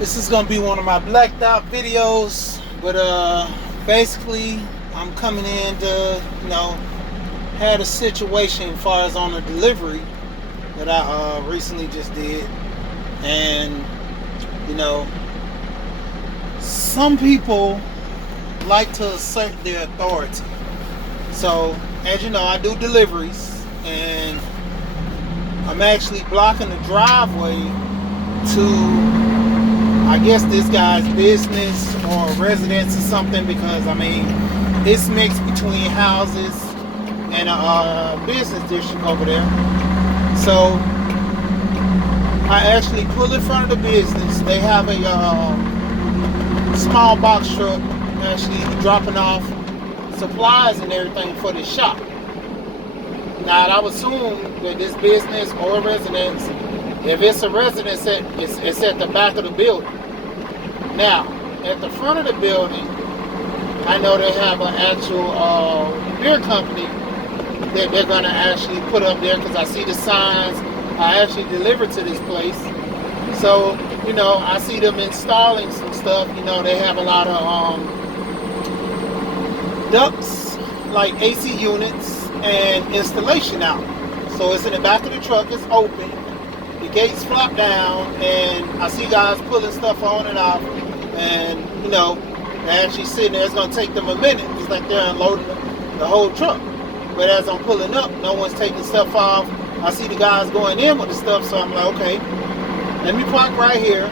This is gonna be one of my blacked out videos, but basically I'm coming in to, had a situation as far as on a delivery that I recently just did, and you know, some people like to assert their authority. So, as you know, I do deliveries, and I'm actually blocking the driveway to, I guess, this guy's business or residence or something, because I mean it's mixed between houses and a business district over there. So I actually pull in front of the business. They have a small box truck actually dropping off supplies and everything for the shop. Now I would assume that this business or residence, if it's a residence, it's at the back of the building. Now, at the front of the building, I know they have an actual beer company that they're going to actually put up there, because I see the signs. I actually delivered to this place. So, I see them installing some stuff. They have a lot of ducts, like AC units, and installation out. So it's in the back of the truck, it's open. The gates flop down, and I see guys pulling stuff on and off. And, they're actually sitting there. It's going to take them a minute. It's like they're unloading the whole truck. But as I'm pulling up, no one's taking stuff off. I see the guys going in with the stuff, so I'm like, okay, let me park right here.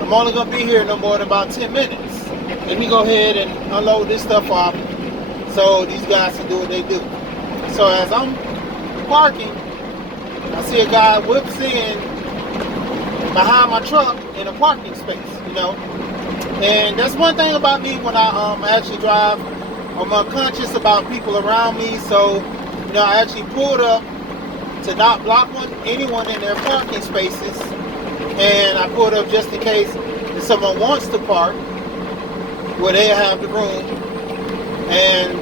I'm only going to be here no more than about 10 minutes. Let me go ahead and unload this stuff off so these guys can do what they do. So as I'm parking, I see a guy whips in behind my truck in a parking space, And that's one thing about me when I actually drive. I'm unconscious about people around me, so I actually pulled up to not block anyone in their parking spaces, and I pulled up just in case if someone wants to park where they have the room. And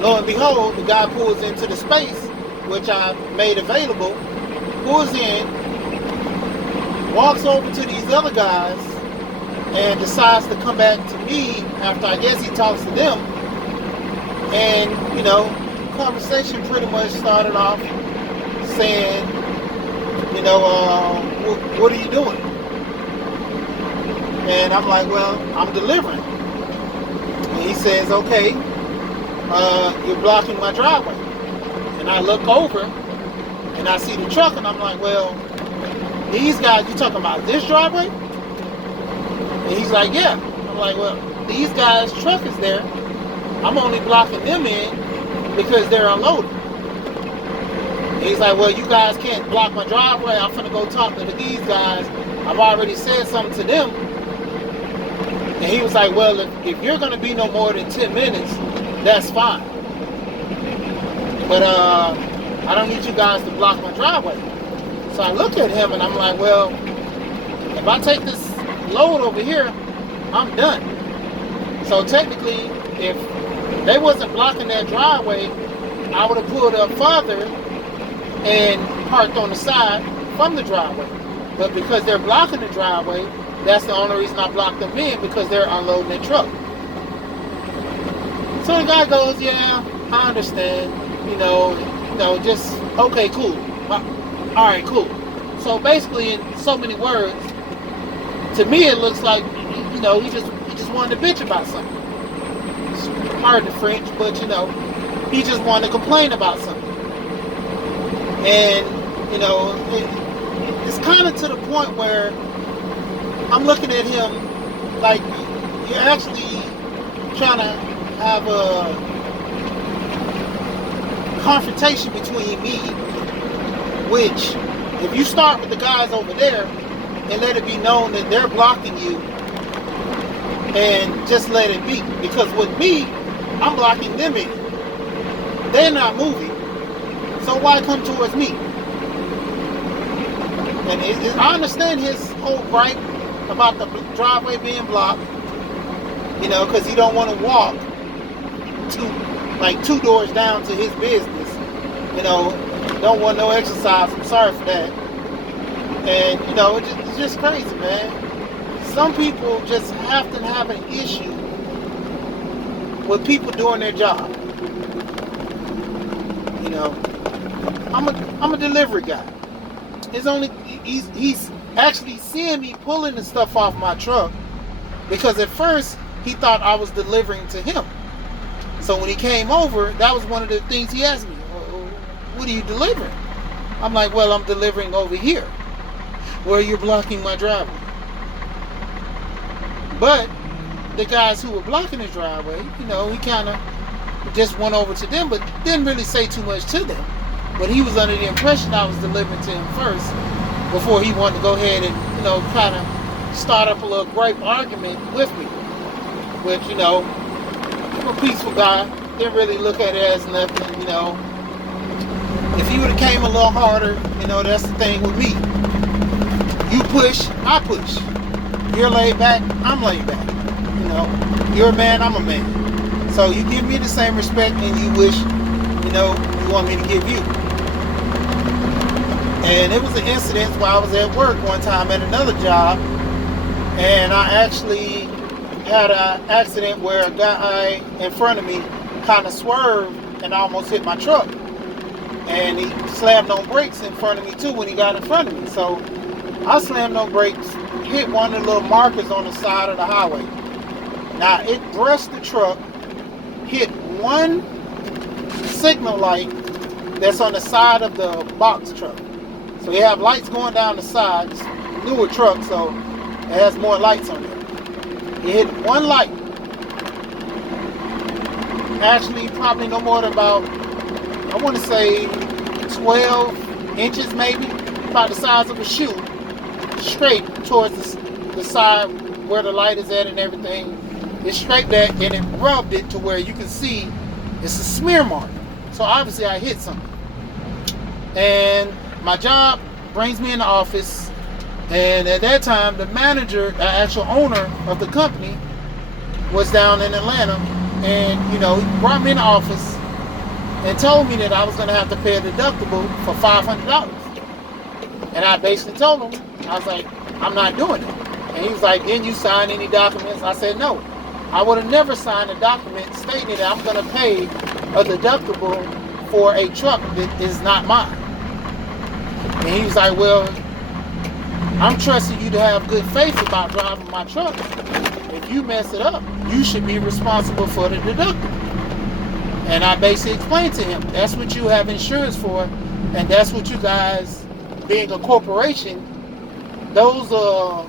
lo and behold, the guy pulls into the space which I made available, pulls in, walks over to these other guys, and decides to come back to me after I guess he talks to them. And, conversation pretty much started off saying, what are you doing? And I'm like, well, I'm delivering. And he says, okay, you're blocking my driveway. And I look over and I see the truck, and I'm like, well, these guys, you talking about this driveway? And he's like, yeah. I'm like, well, these guys' truck is there. I'm only blocking them in because they're unloaded. And he's like, well, you guys can't block my driveway. I'm finna go talk to these guys. I've already said something to them. And he was like, well, if you're gonna be no more than 10 minutes, that's fine. But I don't need you guys to block my driveway. So I look at him and I'm like, well, if I take this load over here, I'm done. So technically, if they wasn't blocking that driveway, I would have pulled up further and parked on the side from the driveway. But because they're blocking the driveway, that's the only reason I blocked them in, because they're unloading their truck. So the guy goes, yeah, I understand. Just, okay, cool. All right, cool. So basically, in so many words, to me it looks like, he just wanted to bitch about something. It's hard to French, but he just wanted to complain about something. And it's kind of to the point where I'm looking at him like you're actually trying to have a confrontation between me, which, if you start with the guys over there and let it be known that they're blocking you, and just let it be. Because with me, I'm blocking them in. They're not moving, so why come towards me? And I understand his whole gripe about the driveway being blocked, because he don't want to walk two doors down to his business. Don't want no exercise. I'm sorry for that. And it's just crazy, man. some people just have to have an issue with people doing their job. You know, I'm a delivery guy. He's actually seeing me pulling the stuff off my truck because at first he thought I was delivering to him. So when he came over, that was one of the things he asked me, what are you delivering? I'm like, well, I'm delivering over here where you're blocking my driveway. But the guys who were blocking his driveway, you know, he kind of just went over to them, but didn't really say too much to them. But he was under the impression I was delivering to him first before he wanted to go ahead and, you know, kind of start up a little gripe argument with me. Which, you know, I'm a peaceful guy. Didn't really look at it as nothing, you know. If he would have came a little harder, you know, that's the thing with me. You push, I push. You're laid back, I'm laid back. You know, you're a man, I'm a man. So you give me the same respect and you wish, you know, you want me to give you. And it was an incident while I was at work one time at another job, and I actually had an accident where a guy in front of me kind of swerved and almost hit my truck. And he slammed on brakes in front of me too when he got in front of me. So I slammed on brakes, hit one of the little markers on the side of the highway. Now it brushed the truck, hit one signal light that's on the side of the box truck. So you have lights going down the side. It's a newer truck, so it has more lights on it. It hit one light. Actually, probably no more than about, I want to say 12 inches maybe, about the size of a shoe, straight towards the side where the light is at and everything. It straight back and it rubbed it to where you can see it's a smear mark. So obviously I hit something. And my job brings me in the office, and at that time the manager, the actual owner of the company, was down in Atlanta, and you know, he brought me in the office and told me that I was going to have to pay a deductible for $500. And I basically told him, I was like, I'm not doing it. And he was like, didn't you sign any documents? I said, no. I would have never signed a document stating that I'm going to pay a deductible for a truck that is not mine. And he was like, well, I'm trusting you to have good faith about driving my truck. If you mess it up, you should be responsible for the deductible. And I basically explained to him, that's what you have insurance for, and that's what you guys, being a corporation, those are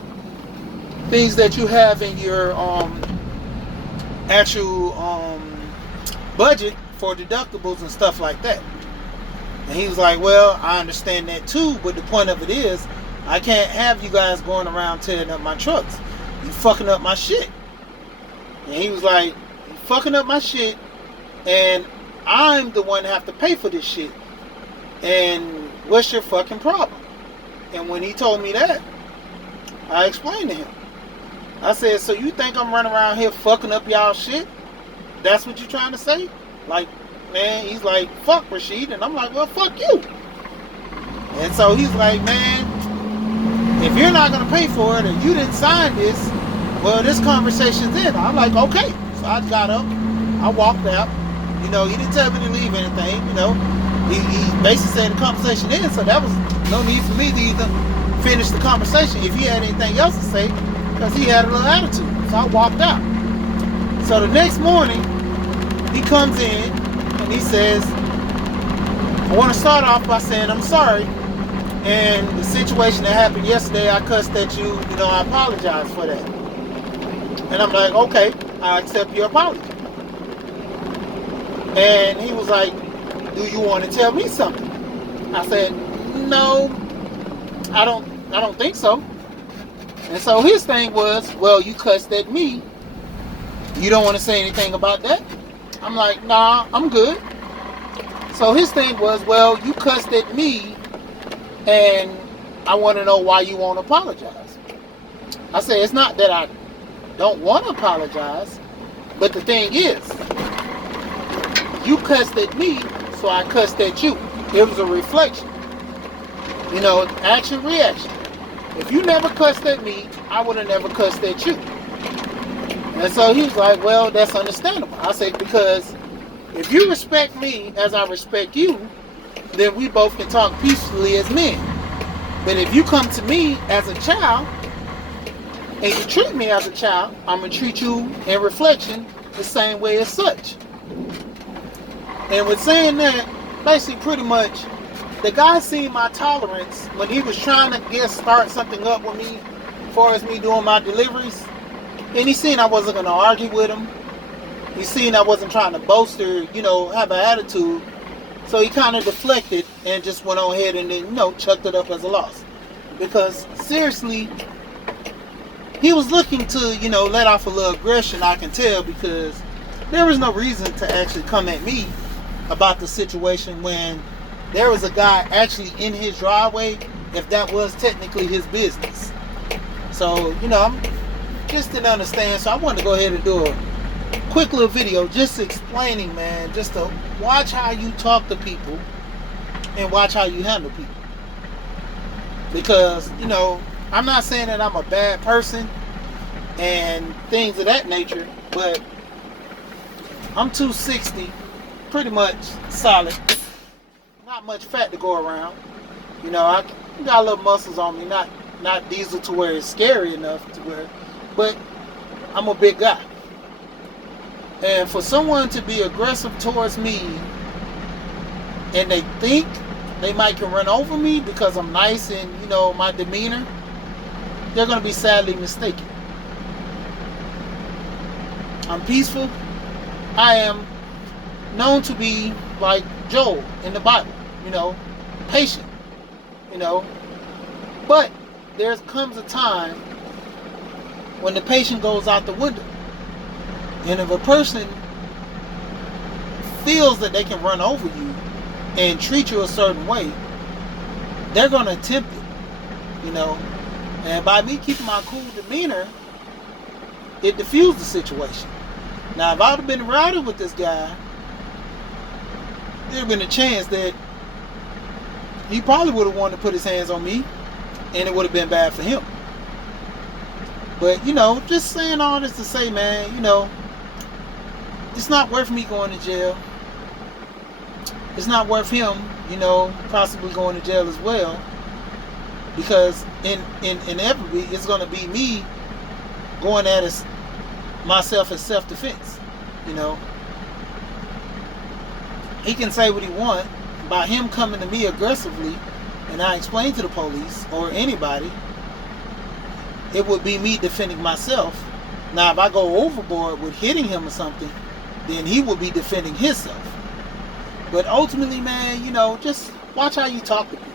things that you have in your actual budget for deductibles and stuff like that. And he was like, well, I understand that too, but the point of it is, I can't have you guys going around tearing up my trucks. You fucking up my shit. And he was like, you fucking up my shit, and I'm the one that have to pay for this shit. And what's your fucking problem? And when he told me that, I explained to him. I said, so you think I'm running around here fucking up y'all shit? That's what you trying to say? Like, man, he's like, fuck Rashid. And I'm like, well, fuck you. And so he's like, man, if you're not going to pay for it and you didn't sign this, well, this conversation's in. I'm like, okay. So I got up. I walked out. You know, he didn't tell me to leave anything. You know, he basically said the conversation in. So that was no need for me to even finish the conversation if he had anything else to say, because he had a little attitude. So I walked out. So the next morning, he comes in and he says, I want to start off by saying I'm sorry. And the situation that happened yesterday, I cussed at you, you know, I apologize for that. And I'm like, okay, I accept your apology. And he was like, do you want to tell me something? I said, no, I don't think so. And so his thing was, well, you cussed at me. You don't want to say anything about that? I'm like, nah, I'm good. So his thing was, well, you cussed at me, and I want to know why you won't apologize. I said, it's not that I don't want to apologize, but the thing is, you cussed at me, so I cussed at you. It was a reflection. You know, action, reaction. If you never cussed at me, I would have never cussed at you. And so he was like, well, that's understandable. I said, because if you respect me as I respect you, then we both can talk peacefully as men. But if you come to me as a child and you treat me as a child, I'm going to treat you in reflection the same way as such. And with saying that, basically pretty much, the guy seen my tolerance when he was trying to start something up with me as far as me doing my deliveries. And he seen I wasn't going to argue with him. He seen I wasn't trying to boast or, have an attitude. So he kind of deflected and just went on ahead and then, chucked it up as a loss. Because seriously, he was looking to, let off a little aggression, I can tell, because there was no reason to actually come at me about the situation when there was a guy actually in his driveway, if that was technically his business. So, I'm just didn't understand. So I wanted to go ahead and do a quick little video just explaining, man, just to watch how you talk to people and watch how you handle people. Because, I'm not saying that I'm a bad person and things of that nature, but I'm 260, pretty much solid. Not much fat to go around. I got a little muscles on me, not diesel to where it's scary enough to where, but I'm a big guy. And for someone to be aggressive towards me and they think they might can run over me because I'm nice and, my demeanor, they're going to be sadly mistaken. I'm peaceful. I am known to be like Job in the Bible, patient, But there comes a time when the patience goes out the window. And if a person feels that they can run over you and treat you a certain way, they're going to attempt it, And by me keeping my cool demeanor, it diffused the situation. Now, if I'd have been rowdy with this guy, there'd been a chance that he probably would have wanted to put his hands on me, and it would have been bad for him. But, just saying all this to say, man, it's not worth me going to jail. It's not worth him, possibly going to jail as well. Because inevitably, it's going to be me going at myself as self-defense, He can say what he wants. By him coming to me aggressively, and I explain to the police or anybody, it would be me defending myself. Now, if I go overboard with hitting him or something, then he will be defending himself. But ultimately, man, just watch how you talk to people.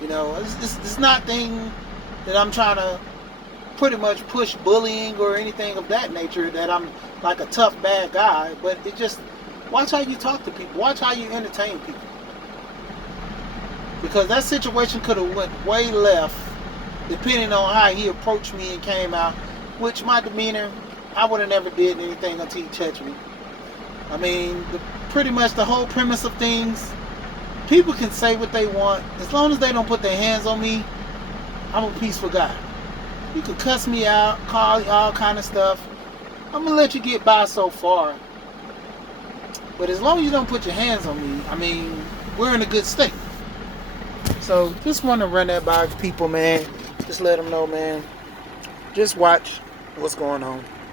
It's not thing that I'm trying to pretty much push bullying or anything of that nature, that I'm like a tough, bad guy. But it just, watch how you talk to people. Watch how you entertain people. Because that situation could have went way left, depending on how he approached me and came out. Which my demeanor, I would have never did anything until he touched me. I mean, pretty much the whole premise of things, people can say what they want. As long as they don't put their hands on me, I'm a peaceful guy. You can cuss me out, call all kind of stuff. I'm going to let you get by so far. But as long as you don't put your hands on me, I mean, we're in a good state. So just want to run that by people, man. Just let them know, man. Just watch what's going on.